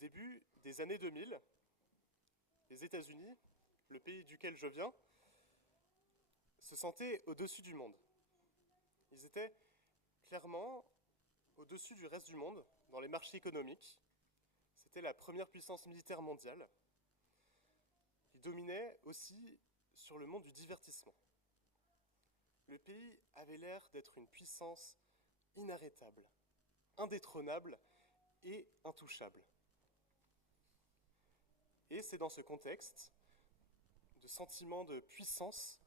Au début des années 2000, les États-Unis, le pays duquel je viens, se sentaient au-dessus du monde. Ils étaient clairement au-dessus du reste du monde dans les marchés économiques. C'était la première puissance militaire mondiale. Ils dominaient aussi sur le monde du divertissement. Le pays avait l'air d'être une puissance inarrêtable, indétrônable et intouchable. Et c'est dans ce contexte de sentiment de puissance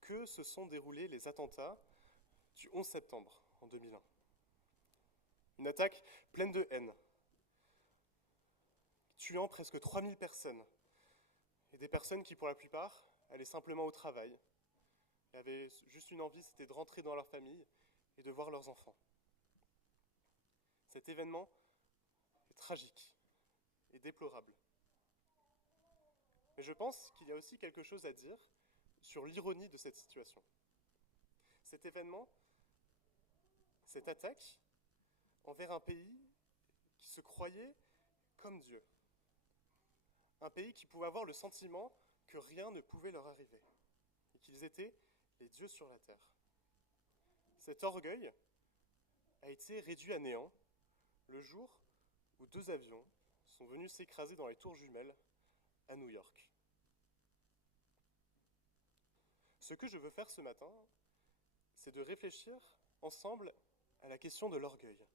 que se sont déroulés les attentats du 11 septembre en 2001. Une attaque pleine de haine, tuant presque 3000 personnes, et des personnes qui, pour la plupart, allaient simplement au travail, et avaient juste une envie, c'était de rentrer dans leur famille et de voir leurs enfants. Cet événement est tragique et déplorable. Mais je pense qu'il y a aussi quelque chose à dire sur l'ironie de cette situation. Cet événement, cette attaque envers un pays qui se croyait comme Dieu. Un pays qui pouvait avoir le sentiment que rien ne pouvait leur arriver et qu'ils étaient les dieux sur la terre. Cet orgueil a été réduit à néant le jour où 2 avions sont venus s'écraser dans les tours jumelles à New York. Ce que je veux faire ce matin, c'est de réfléchir ensemble à la question de l'orgueil.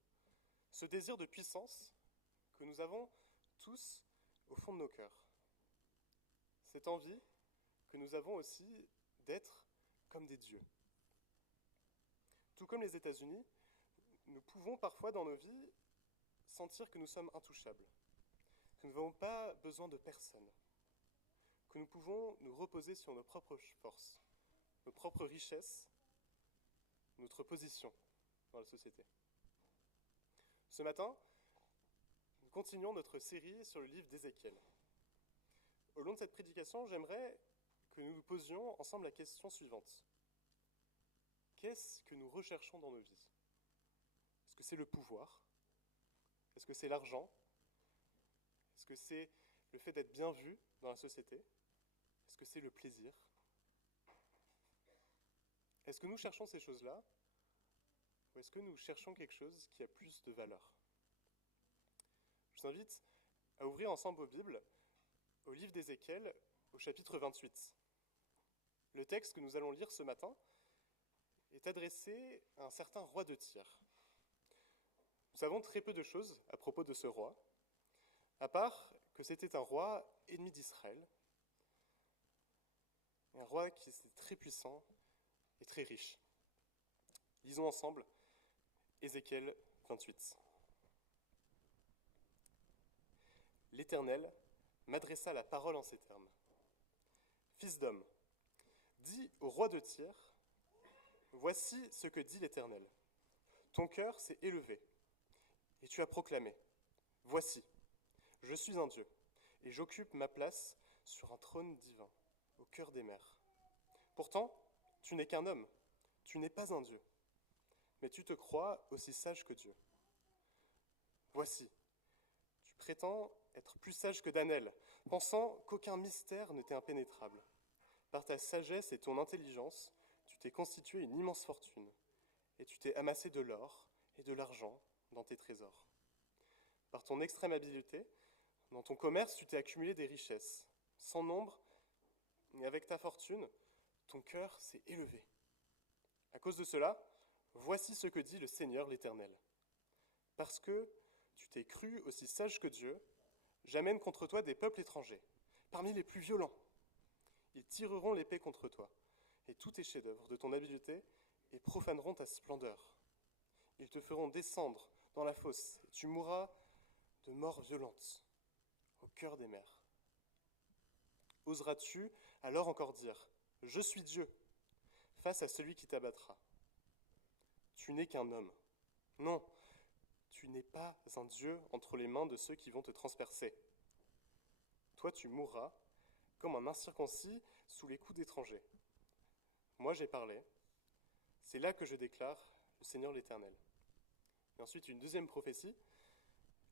Ce désir de puissance que nous avons tous au fond de nos cœurs. Cette envie que nous avons aussi d'être comme des dieux. Tout comme les États-Unis, nous pouvons parfois dans nos vies sentir que nous sommes intouchables, que nous n'avons pas besoin de personne, que nous pouvons nous reposer sur nos propres forces, nos propres richesses, notre position dans la société. Ce matin, nous continuons notre série sur le livre d'Ézéchiel. Au long de cette prédication, j'aimerais que nous nous posions ensemble la question suivante. Qu'est-ce que nous recherchons dans nos vies ? Est-ce que c'est le pouvoir ? Est-ce que c'est l'argent ? Est-ce que c'est le fait d'être bien vu dans la société ? Est-ce que c'est le plaisir ? Est-ce que nous cherchons ces choses-là ? Ou est-ce que nous cherchons quelque chose qui a plus de valeur ? Je vous invite à ouvrir ensemble vos Bibles au livre d'Ézéchiel, au chapitre 28. Le texte que nous allons lire ce matin est adressé à un certain roi de Tyr. Nous savons très peu de choses à propos de ce roi, à part que c'était un roi ennemi d'Israël, un roi qui était très puissant et très riche. Lisons ensemble Ézéchiel 28. L'Éternel m'adressa la parole en ces termes. Fils d'homme, dis au roi de Tyr, voici ce que dit l'Éternel. Ton cœur s'est élevé, et tu as proclamé, voici, je suis un Dieu, et j'occupe ma place sur un trône divin, au cœur des mers. Pourtant, tu n'es qu'un homme, tu n'es pas un Dieu, mais tu te crois aussi sage que Dieu. Voici, tu prétends être plus sage que Daniel, pensant qu'aucun mystère ne t'est impénétrable. Par ta sagesse et ton intelligence, tu t'es constitué une immense fortune, et tu t'es amassé de l'or et de l'argent dans tes trésors. Par ton extrême habileté, dans ton commerce, tu t'es accumulé des richesses, sans nombre, et avec ta fortune, ton cœur s'est élevé. À cause de cela, voici ce que dit le Seigneur l'Éternel. Parce que tu t'es cru aussi sage que Dieu, j'amène contre toi des peuples étrangers, parmi les plus violents. Ils tireront l'épée contre toi, et tous tes chefs-d'œuvre de ton habileté, et profaneront ta splendeur. Ils te feront descendre dans la fosse, et tu mourras de mort violente, au cœur des mers. Oseras-tu alors encore dire « Je suis Dieu » face à celui qui t'abattra ? Tu n'es qu'un homme. Non, tu n'es pas un Dieu entre les mains de ceux qui vont te transpercer. Toi, tu mourras comme un incirconcis sous les coups d'étrangers. Moi, j'ai parlé. C'est là que je déclare le Seigneur l'Éternel. Et ensuite, une deuxième prophétie.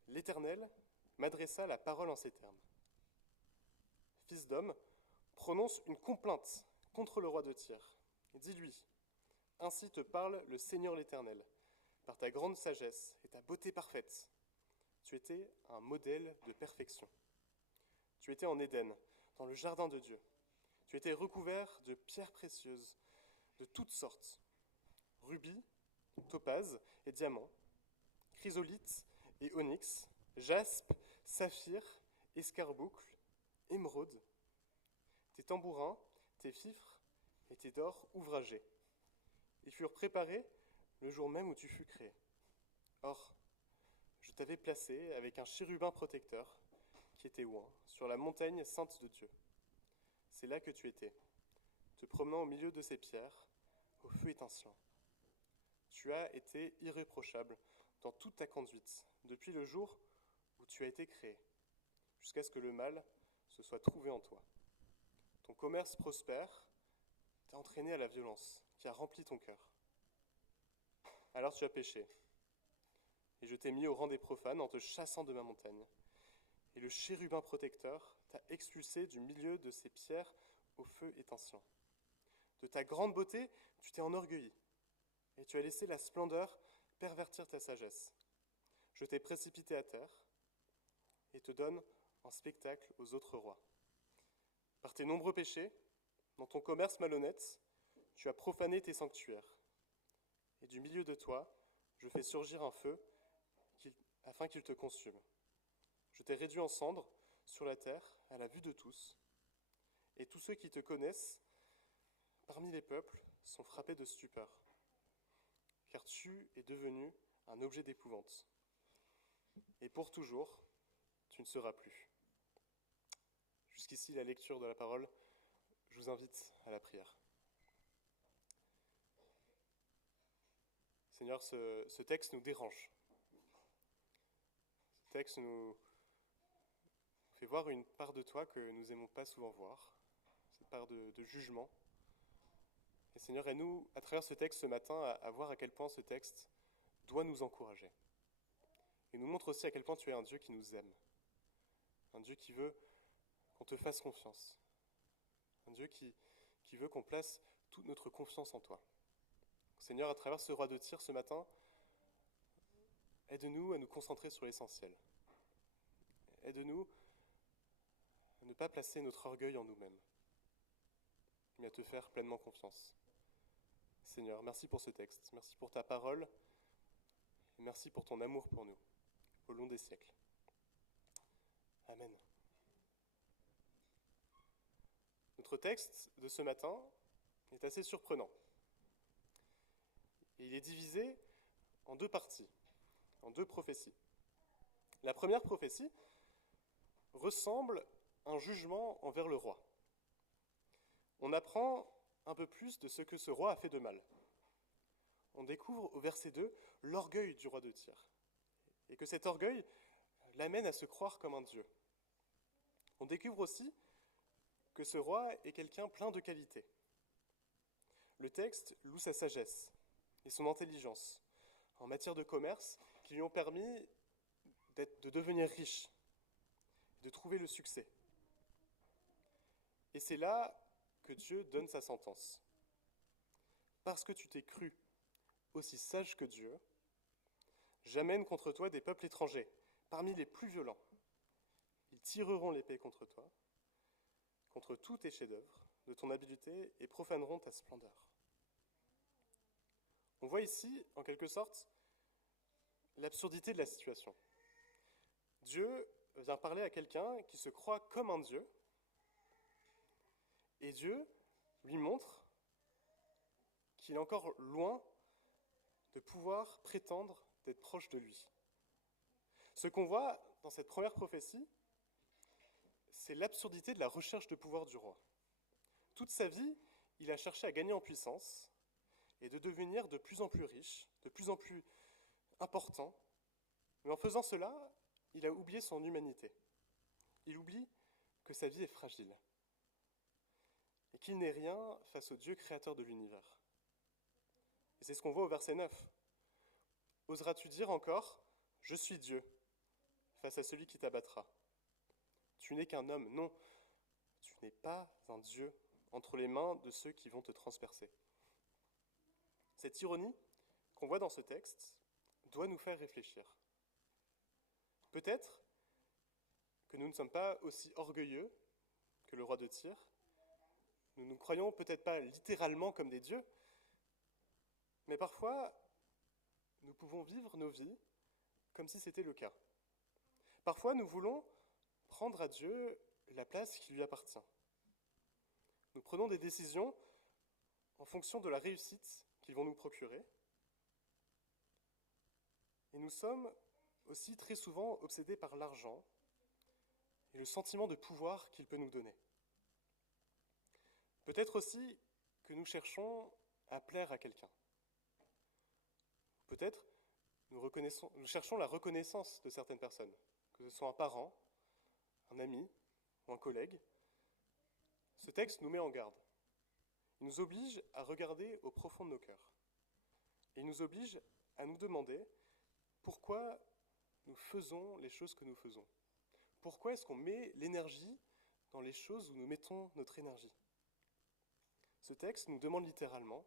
L'Éternel m'adressa la parole en ces termes. Fils d'homme, prononce une complainte contre le roi de Tyr. Dis-lui, ainsi te parle le Seigneur l'Éternel, par ta grande sagesse et ta beauté parfaite. Tu étais un modèle de perfection. Tu étais en Éden, dans le jardin de Dieu. Tu étais recouvert de pierres précieuses, de toutes sortes, rubis, topaze et diamants, chrysolite et onyx, jaspe, saphir, escarboucle, émeraude. Tes tambourins, tes fifres et tes dors ouvragés. Ils furent préparés le jour même où tu fus créé. Or, je t'avais placé avec un chérubin protecteur qui était oint sur la montagne sainte de Dieu. C'est là que tu étais, te promenant au milieu de ces pierres, au feu étincelant. Tu as été irréprochable dans toute ta conduite, depuis le jour où tu as été créé, jusqu'à ce que le mal se soit trouvé en toi. Ton commerce prospère t'a entraîné à la violence, qui a rempli ton cœur. Alors tu as péché, et je t'ai mis au rang des profanes en te chassant de ma montagne. Et le chérubin protecteur t'a expulsé du milieu de ces pierres au feu étincelant. De ta grande beauté, tu t'es enorgueilli, et tu as laissé la splendeur pervertir ta sagesse. Je t'ai précipité à terre, et te donne en spectacle aux autres rois. Par tes nombreux péchés, dans ton commerce malhonnête, tu as profané tes sanctuaires. Et du milieu de toi, je fais surgir un feu afin qu'il te consume. Je t'ai réduit en cendres sur la terre à la vue de tous. Et tous ceux qui te connaissent, parmi les peuples, sont frappés de stupeur. Car tu es devenu un objet d'épouvante. Et pour toujours, tu ne seras plus. Jusqu'ici la lecture de la parole, je vous invite à la prière. Seigneur, ce texte nous dérange. Ce texte nous fait voir une part de toi que nous n'aimons pas souvent voir, cette part de jugement. Et Seigneur, aide-nous, à travers ce texte ce matin, à voir à quel point ce texte doit nous encourager. Et nous montre aussi à quel point tu es un Dieu qui nous aime. Un Dieu qui veut qu'on te fasse confiance. Un Dieu qui veut qu'on place toute notre confiance en toi. Seigneur, à travers ce roi de Tyr ce matin, aide-nous à nous concentrer sur l'essentiel. Aide-nous à ne pas placer notre orgueil en nous-mêmes, mais à te faire pleinement confiance. Seigneur, merci pour ce texte, merci pour ta parole, et merci pour ton amour pour nous, au long des siècles. Amen. Notre texte de ce matin est assez surprenant. Et il est divisé en deux parties, en deux prophéties. La première prophétie ressemble à un jugement envers le roi. On apprend un peu plus de ce que ce roi a fait de mal. On découvre au verset 2 l'orgueil du roi de Tyr, et que cet orgueil l'amène à se croire comme un dieu. On découvre aussi que ce roi est quelqu'un plein de qualités. Le texte loue sa sagesse et son intelligence en matière de commerce qui lui ont permis de devenir riche, de trouver le succès. Et c'est là que Dieu donne sa sentence. Parce que tu t'es cru aussi sage que Dieu, j'amène contre toi des peuples étrangers, parmi les plus violents. Ils tireront l'épée contre toi, contre tous tes chefs-d'œuvre, de ton habileté, et profaneront ta splendeur. On voit ici, en quelque sorte, l'absurdité de la situation. Dieu vient parler à quelqu'un qui se croit comme un Dieu, et Dieu lui montre qu'il est encore loin de pouvoir prétendre d'être proche de lui. Ce qu'on voit dans cette première prophétie, c'est l'absurdité de la recherche de pouvoir du roi. Toute sa vie, il a cherché à gagner en puissance et de devenir de plus en plus riche, de plus en plus important. Mais en faisant cela, il a oublié son humanité. Il oublie que sa vie est fragile et qu'il n'est rien face au Dieu créateur de l'univers. Et c'est ce qu'on voit au verset 9. Oseras-tu dire encore « Je suis Dieu » face à celui qui t'abattra. Tu n'es qu'un homme, non, tu n'es pas un Dieu entre les mains de ceux qui vont te transpercer. Cette ironie qu'on voit dans ce texte doit nous faire réfléchir. Peut-être que nous ne sommes pas aussi orgueilleux que le roi de Tyr. Nous ne nous croyons peut-être pas littéralement comme des dieux, mais parfois, nous pouvons vivre nos vies comme si c'était le cas. Parfois, nous voulons prendre à Dieu la place qui lui appartient. Nous prenons des décisions en fonction de la réussite qu'ils vont nous procurer. Et nous sommes aussi très souvent obsédés par l'argent et le sentiment de pouvoir qu'il peut nous donner. Peut-être aussi que nous cherchons à plaire à quelqu'un. Peut-être nous cherchons la reconnaissance de certaines personnes, que ce soit un parent, un ami ou un collègue. Ce texte nous met en garde. Il nous oblige à regarder au profond de nos cœurs. Et il nous oblige à nous demander pourquoi nous faisons les choses que nous faisons. Pourquoi est-ce qu'on met l'énergie dans les choses où nous mettons notre énergie? Ce texte nous demande littéralement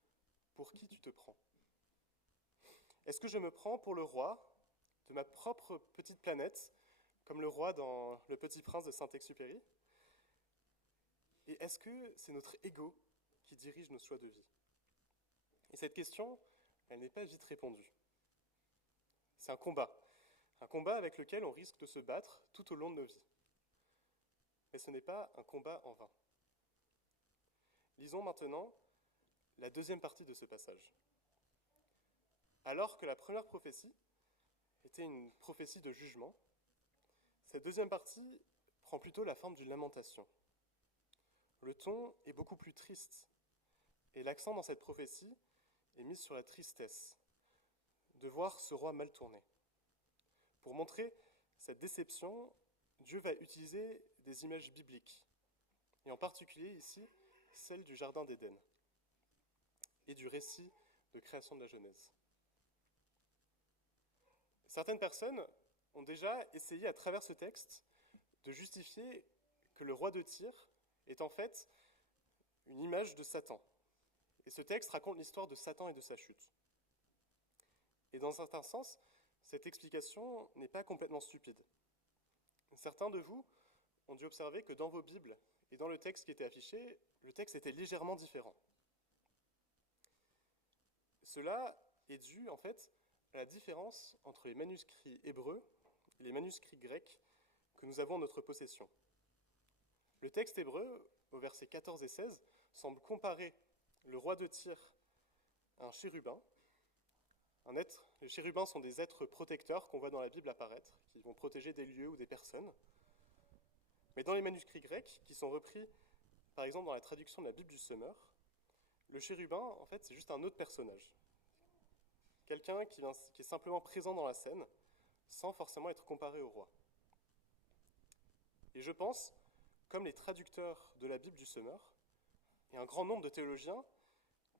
« Pour qui tu te prends ?» Est-ce que je me prends pour le roi de ma propre petite planète, comme le roi dans Le Petit Prince de Saint-Exupéry? Et est-ce que c'est notre ego qui dirige nos choix de vie? Et cette question, elle n'est pas vite répondue. C'est un combat avec lequel on risque de se battre tout au long de nos vies. Mais ce n'est pas un combat en vain. Lisons maintenant la deuxième partie de ce passage. Alors que la première prophétie était une prophétie de jugement, cette deuxième partie prend plutôt la forme d'une lamentation. Le ton est beaucoup plus triste, et l'accent dans cette prophétie est mis sur la tristesse de voir ce roi mal tourné. Pour montrer cette déception, Dieu va utiliser des images bibliques, et en particulier ici, celle du Jardin d'Éden et du récit de création de la Genèse. Certaines personnes ont déjà essayé à travers ce texte de justifier que le roi de Tyr est en fait une image de Satan. Et ce texte raconte l'histoire de Satan et de sa chute. Et dans un certain sens, cette explication n'est pas complètement stupide. Certains de vous ont dû observer que dans vos Bibles et dans le texte qui était affiché, le texte était légèrement différent. Cela est dû en fait à la différence entre les manuscrits hébreux et les manuscrits grecs que nous avons en notre possession. Le texte hébreu, au versets 14 et 16, semble comparer le roi de Tyr à un chérubin. Les chérubins sont des êtres protecteurs qu'on voit dans la Bible apparaître, qui vont protéger des lieux ou des personnes. Mais dans les manuscrits grecs, qui sont repris par exemple dans la traduction de la Bible du Semeur, le chérubin, en fait, c'est juste un autre personnage. Quelqu'un qui est simplement présent dans la scène, sans forcément être comparé au roi. Et je pense, comme les traducteurs de la Bible du Semeur, et un grand nombre de théologiens,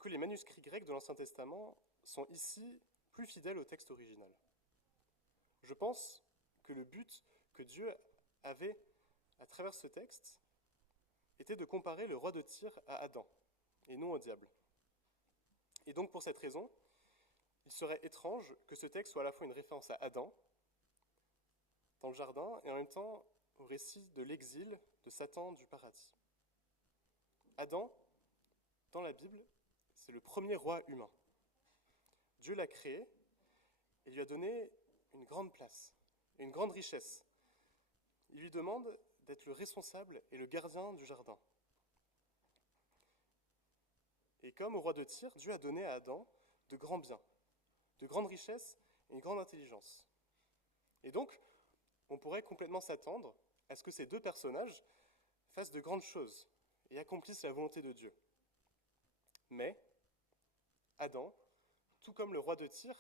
que les manuscrits grecs de l'Ancien Testament sont ici plus fidèles au texte original. Je pense que le but que Dieu avait à travers ce texte était de comparer le roi de Tyr à Adam, et non au diable. Et donc pour cette raison, il serait étrange que ce texte soit à la fois une référence à Adam, dans le jardin, et en même temps au récit de l'exil de Satan du paradis. Adam, dans la Bible, c'est le premier roi humain. Dieu l'a créé et lui a donné une grande place et une grande richesse. Il lui demande d'être le responsable et le gardien du jardin. Et comme au roi de Tyr, Dieu a donné à Adam de grands biens, de grandes richesses et une grande intelligence. Et donc, on pourrait complètement s'attendre à ce que ces deux personnages fassent de grandes choses et accomplissent la volonté de Dieu. Mais Adam, tout comme le roi de Tyr,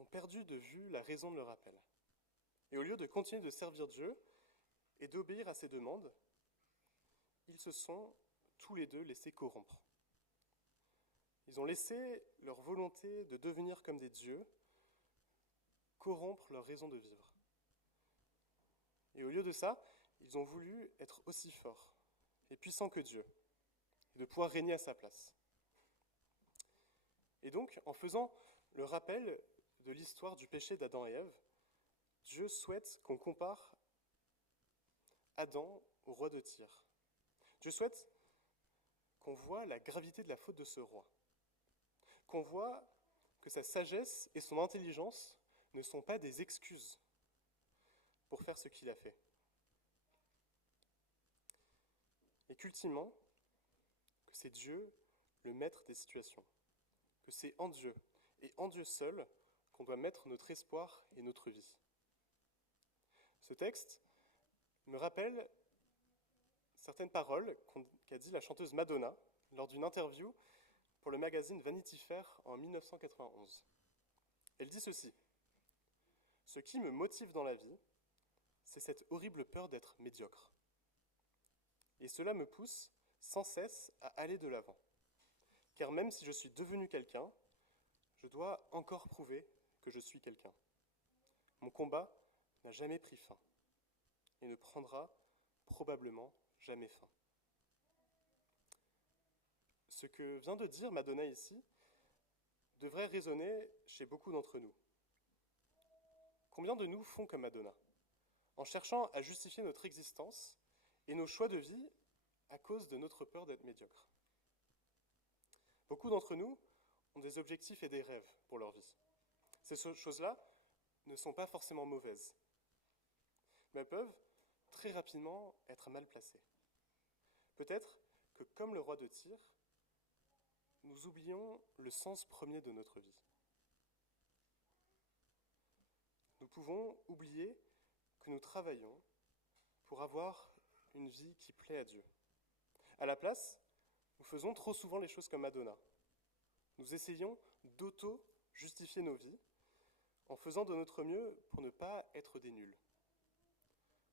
ont perdu de vue la raison de leur appel. Et au lieu de continuer de servir Dieu et d'obéir à ses demandes, ils se sont tous les deux laissés corrompre. Ils ont laissé leur volonté de devenir comme des dieux corrompre leur raison de vivre. Et au lieu de ça, ils ont voulu être aussi forts et puissants que Dieu, et de pouvoir régner à sa place. Et donc, en faisant le rappel de l'histoire du péché d'Adam et Ève, Dieu souhaite qu'on compare Adam au roi de Tyr. Dieu souhaite qu'on voit la gravité de la faute de ce roi, qu'on voit que sa sagesse et son intelligence ne sont pas des excuses pour faire ce qu'il a fait. Et qu'ultimement, que c'est Dieu le maître des situations, que c'est en Dieu et en Dieu seul qu'on doit mettre notre espoir et notre vie. Ce texte me rappelle certaines paroles qu'a dit la chanteuse Madonna lors d'une interview pour le magazine Vanity Fair en 1991. Elle dit ceci: « Ce qui me motive dans la vie, c'est cette horrible peur d'être médiocre. Et cela me pousse sans cesse à aller de l'avant. Car même si je suis devenu quelqu'un, je dois encore prouver que je suis quelqu'un. Mon combat n'a jamais pris fin et ne prendra probablement jamais fin. » Ce que vient de dire Madonna ici devrait résonner chez beaucoup d'entre nous. Combien de nous font comme Madonna, en cherchant à justifier notre existence et nos choix de vie à cause de notre peur d'être médiocre? Beaucoup d'entre nous ont des objectifs et des rêves pour leur vie. Ces choses-là ne sont pas forcément mauvaises, mais elles peuvent très rapidement être mal placées. Peut-être que, comme le roi de Tyr, nous oublions le sens premier de notre vie. Nous pouvons oublier que nous travaillons pour avoir une vie qui plaît à Dieu. À la place, nous faisons trop souvent les choses comme Madonna. Nous essayons d'auto-justifier nos vies en faisant de notre mieux pour ne pas être des nuls,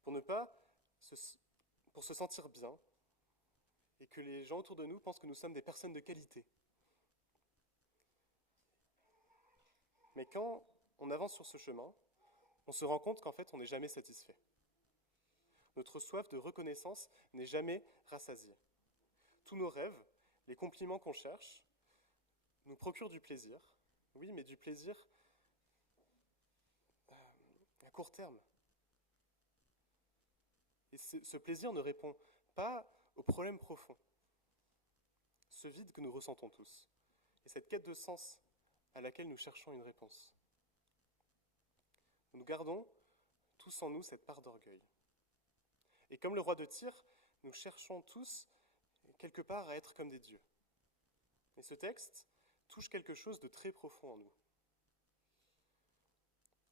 pour se sentir bien et que les gens autour de nous pensent que nous sommes des personnes de qualité. Mais quand on avance sur ce chemin, on se rend compte qu'en fait, on n'est jamais satisfait. Notre soif de reconnaissance n'est jamais rassasiée. Tous nos rêves, les compliments qu'on cherche, nous procurent du plaisir. Oui, mais du plaisir à court terme. Et ce plaisir ne répond pas au problème profond, ce vide que nous ressentons tous, et cette quête de sens à laquelle nous cherchons une réponse. Nous gardons tous en nous cette part d'orgueil. Et comme le roi de Tyr, nous cherchons tous quelque part à être comme des dieux. Et ce texte touche quelque chose de très profond en nous.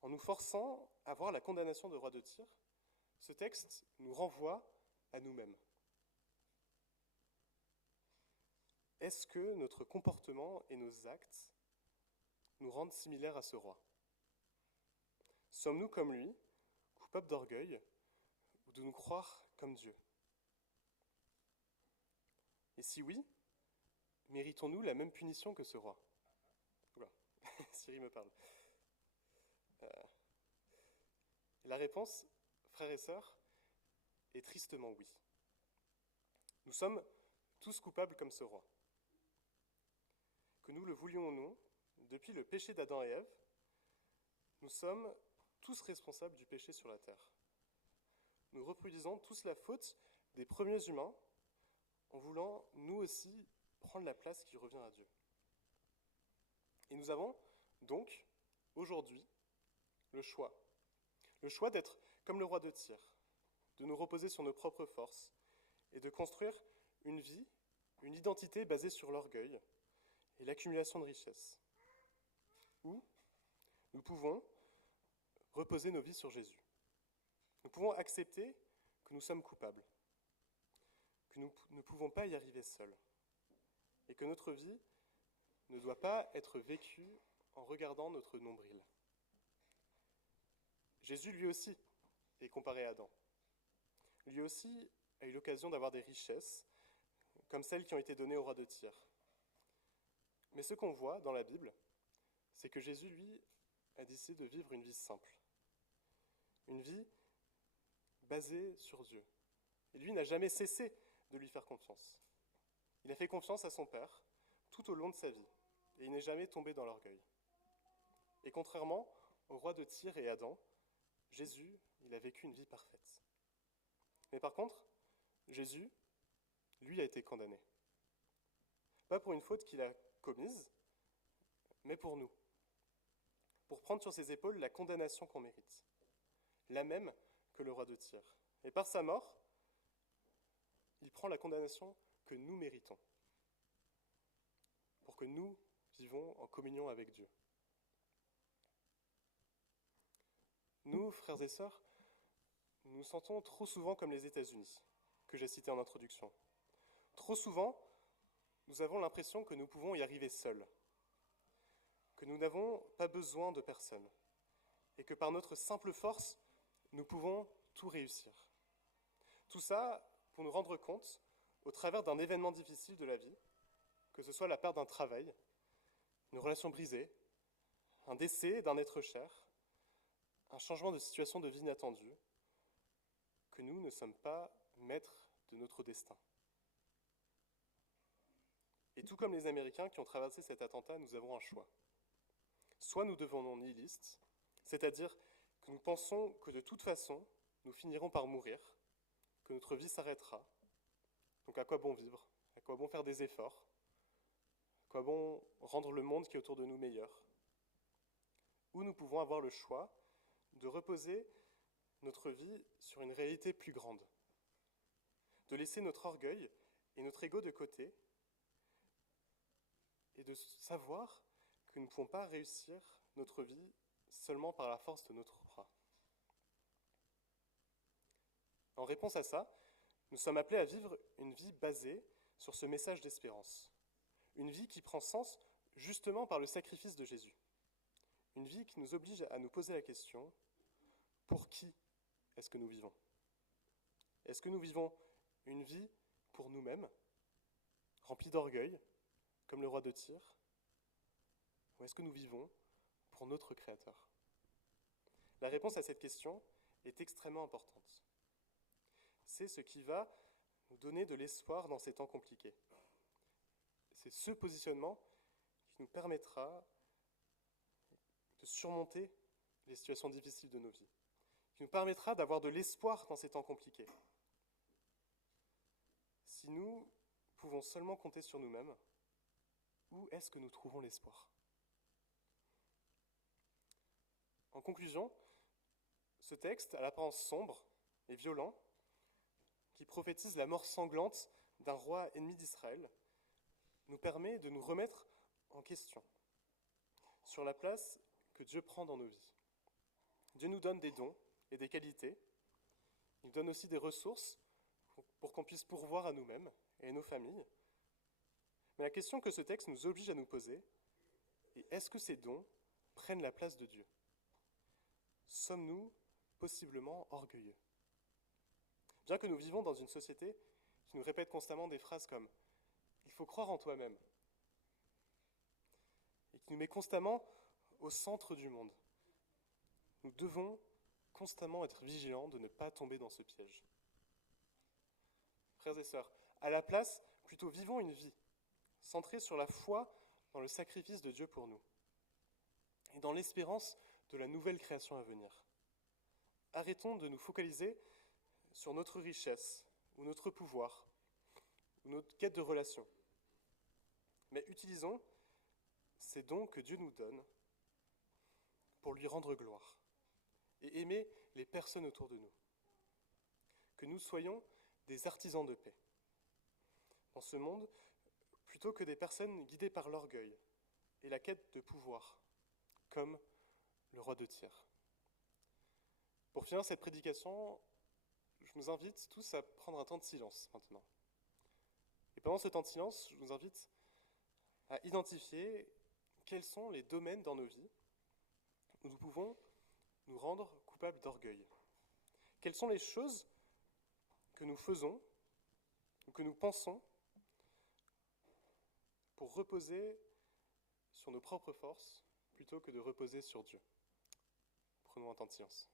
En nous forçant à voir la condamnation de roi de Tyr, ce texte nous renvoie à nous-mêmes. Est-ce que notre comportement et nos actes nous rendent similaires à ce roi? Sommes-nous comme lui, coupables d'orgueil, ou de nous croire comme Dieu? Et si oui, méritons-nous la même punition que ce roi? Oula, Siri me parle. La réponse, frères et sœurs, est tristement oui. Nous sommes tous coupables comme ce roi. Que nous le voulions ou non, depuis le péché d'Adam et Ève, nous sommes tous responsables du péché sur la terre. Nous reproduisons tous la faute des premiers humains en voulant, nous aussi, prendre la place qui revient à Dieu. Et nous avons donc, aujourd'hui, le choix d'être comme le roi de Tyr, de nous reposer sur nos propres forces et de construire une vie, une identité basée sur l'orgueil et l'accumulation de richesses. Ou nous pouvons reposer nos vies sur Jésus. Nous pouvons accepter que nous sommes coupables, que nous ne pouvons pas y arriver seuls, et que notre vie ne doit pas être vécue en regardant notre nombril. Jésus, lui aussi, est comparé à Adam. Lui aussi a eu l'occasion d'avoir des richesses, comme celles qui ont été données au roi de Tyr. Mais ce qu'on voit dans la Bible, c'est que Jésus, lui, a décidé de vivre une vie simple, une vie basée sur Dieu. Et lui n'a jamais cessé de lui faire confiance. Il a fait confiance à son Père tout au long de sa vie, et il n'est jamais tombé dans l'orgueil. Et contrairement au roi de Tyr et Adam, Jésus, il a vécu une vie parfaite. Mais par contre, Jésus, lui, a été condamné. Pas pour une faute qu'il a commise, mais pour nous. Pour prendre sur ses épaules la condamnation qu'on mérite. La même que le roi de Tyr. Et par sa mort, il prend la condamnation que nous méritons. Pour que nous vivons en communion avec Dieu. Nous, frères et sœurs, nous nous sentons trop souvent comme les États-Unis, que j'ai cité en introduction. Trop souvent, nous avons l'impression que nous pouvons y arriver seuls, que nous n'avons pas besoin de personne, et que par notre simple force, nous pouvons tout réussir. Tout ça pour nous rendre compte, au travers d'un événement difficile de la vie, que ce soit la perte d'un travail, une relation brisée, un décès d'un être cher, un changement de situation de vie inattendu, que nous ne sommes pas maîtres de notre destin. Et tout comme les Américains qui ont traversé cet attentat, nous avons un choix. Soit nous devenons nihilistes, c'est-à-dire que nous pensons que de toute façon, nous finirons par mourir, que notre vie s'arrêtera. Donc à quoi bon vivre? À quoi bon faire des efforts? À quoi bon rendre le monde qui est autour de nous meilleur? Ou nous pouvons avoir le choix de reposer notre vie sur une réalité plus grande, de laisser notre orgueil et notre ego de côté et de savoir que nous ne pouvons pas réussir notre vie seulement par la force de notre bras. En réponse à ça, nous sommes appelés à vivre une vie basée sur ce message d'espérance. Une vie qui prend sens justement par le sacrifice de Jésus. Une vie qui nous oblige à nous poser la question, pour qui est-ce que nous vivons? Est-ce que nous vivons une vie pour nous-mêmes, remplie d'orgueil, comme le roi de Tyr? Ou est-ce que nous vivons pour notre Créateur? La réponse à cette question est extrêmement importante. C'est ce qui va nous donner de l'espoir dans ces temps compliqués. C'est ce positionnement qui nous permettra de surmonter les situations difficiles de nos vies, qui nous permettra d'avoir de l'espoir dans ces temps compliqués. Si nous pouvons seulement compter sur nous-mêmes, où est-ce que nous trouvons l'espoir? En conclusion, ce texte, à l'apparence sombre et violent, qui prophétise la mort sanglante d'un roi ennemi d'Israël, nous permet de nous remettre en question sur la place que Dieu prend dans nos vies. Dieu nous donne des dons et des qualités. Il nous donne aussi des ressources pour qu'on puisse pourvoir à nous-mêmes et à nos familles. Mais la question que ce texte nous oblige à nous poser est: est-ce que ces dons prennent la place de Dieu? Sommes-nous possiblement orgueilleux? Bien que nous vivons dans une société qui nous répète constamment des phrases comme « il faut croire en toi-même » et qui nous met constamment au centre du monde, nous devons constamment être vigilants de ne pas tomber dans ce piège. Frères et sœurs, à la place, plutôt vivons une vie centrée sur la foi dans le sacrifice de Dieu pour nous et dans l'espérance de la nouvelle création à venir. Arrêtons de nous focaliser sur notre richesse ou notre pouvoir ou notre quête de relation, mais utilisons ces dons que Dieu nous donne pour lui rendre gloire et aimer les personnes autour de nous. Que nous soyons des artisans de paix dans ce monde, plutôt que des personnes guidées par l'orgueil et la quête de pouvoir, comme le roi de Tyr. Pour finir cette prédication, je nous invite tous à prendre un temps de silence maintenant. Et pendant ce temps de silence, je vous invite à identifier quels sont les domaines dans nos vies où nous pouvons nous rendre coupables d'orgueil. Quelles sont les choses que nous faisons ou que nous pensons pour reposer sur nos propres forces plutôt que de reposer sur Dieu. Prenons un temps de silence.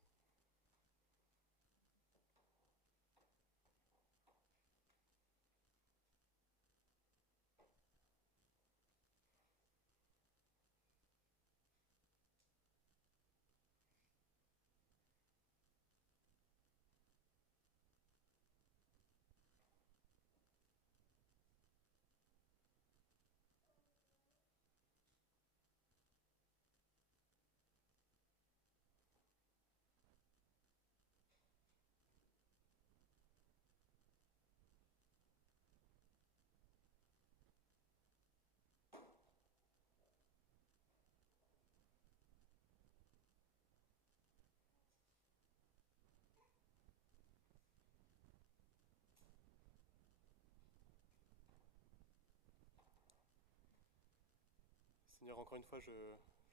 Seigneur, encore une fois, je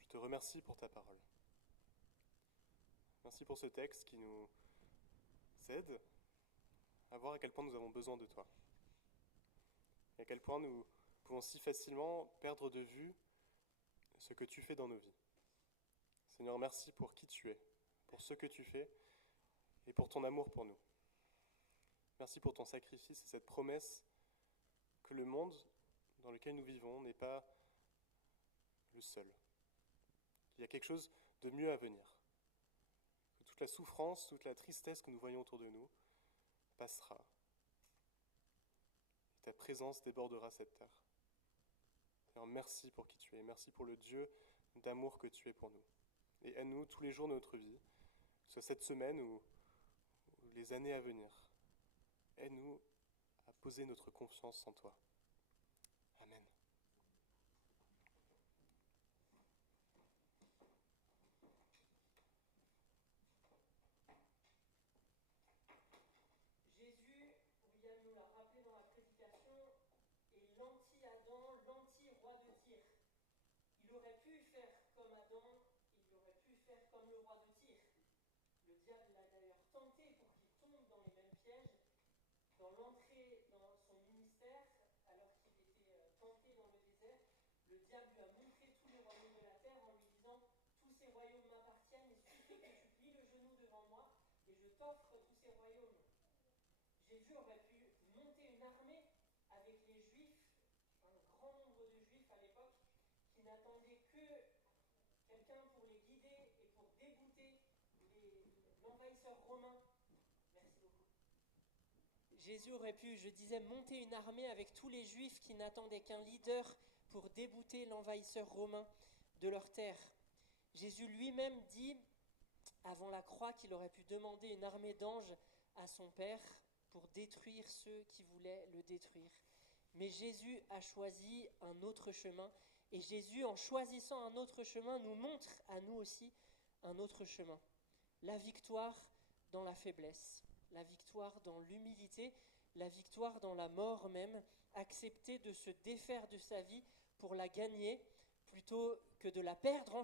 te remercie pour ta parole. Merci pour ce texte qui nous aide à voir à quel point nous avons besoin de toi. Et à quel point nous pouvons si facilement perdre de vue ce que tu fais dans nos vies. Seigneur, merci pour qui tu es, pour ce que tu fais et pour ton amour pour nous. Merci pour ton sacrifice et cette promesse que le monde dans lequel nous vivons n'est pas le seul. Il y a quelque chose de mieux à venir. Que toute la souffrance, toute la tristesse que nous voyons autour de nous passera. Et ta présence débordera cette terre. Seigneur, merci pour qui tu es. Merci pour le Dieu d'amour que tu es pour nous. Et aide-nous tous les jours de notre vie, que ce soit cette semaine ou les années à venir. Aide-nous à poser notre confiance en toi. Amen. Jésus, William nous l'a rappelé dans la prédication, est l'anti-Adam, l'anti-roi de Tyr. Il aurait pu faire comme Adam, il aurait pu faire comme le roi de Tyr. Le diable l'a d'ailleurs tenté pour qu'il tombe dans les mêmes pièges. Dans l'entrée dans son ministère, alors qu'il était tenté dans le désert, le diable lui a montré tous les royaumes de la terre en lui disant « Tous ces royaumes m'appartiennent, il suffit que tu plies le genou devant moi et je t'offre tous ces royaumes. » Jésus aurait pu monter une armée avec les Juifs, un grand nombre de Juifs à l'époque, qui n'attendaient que quelqu'un pour les guider et pour débouter l'envahisseur romain. Merci beaucoup. Jésus aurait pu, je disais, monter une armée avec tous les Juifs qui n'attendaient qu'un leader pour débouter l'envahisseur romain de leur terre. Jésus lui-même dit, avant la croix, qu'il aurait pu demander une armée d'anges à son Père pour détruire ceux qui voulaient le détruire. Mais Jésus a choisi un autre chemin, et Jésus, en choisissant un autre chemin, nous montre à nous aussi un autre chemin. La victoire dans la faiblesse, la victoire dans l'humilité, la victoire dans la mort même, accepter de se défaire de sa vie pour la gagner plutôt que de la perdre